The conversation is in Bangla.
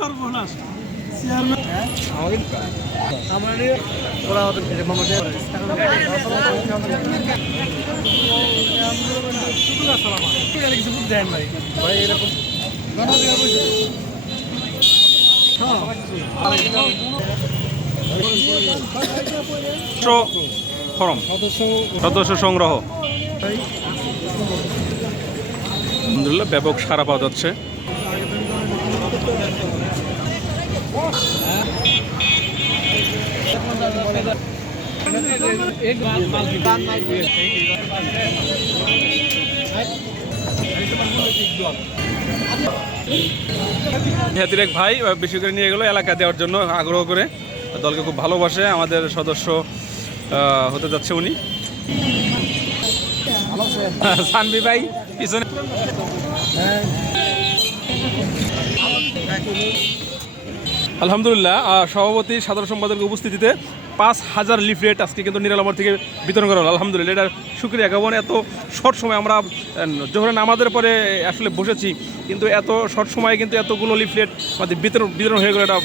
সর্বনাশ ফরম সদস্য সংগ্রহ আলহামদুলিল্লাহ ব্যাপক সাড়া পাওয়া যাচ্ছে। হাতির এক ভাই বেশি করে নিয়ে গেলো এলাকা দেওয়ার জন্য আগ্রহ করে, দলকে খুব ভালোবাসে, আমাদের সদস্য হতে যাচ্ছে উনি। সানভি ভাই পিছনে আলহামদুলিল্লাহ সভাপতি সাধারণ সম্পাদকের উপস্থিতিতে 5000 লিফলেট আজকে কিন্তু নিরালামর থেকে বিতরণ করা হলো। আলহামদুলিল্লাহ এটার শুক্রিয়া জ্ঞাপন। এত শর্ট সময় আমরা জোহরে নামাজের পরে আসলে বসেছি, কিন্তু এত শর্ট সময়ে কিন্তু এতগুলো লিফলেট আমাদের বিতরণ হয়ে গেল, এটা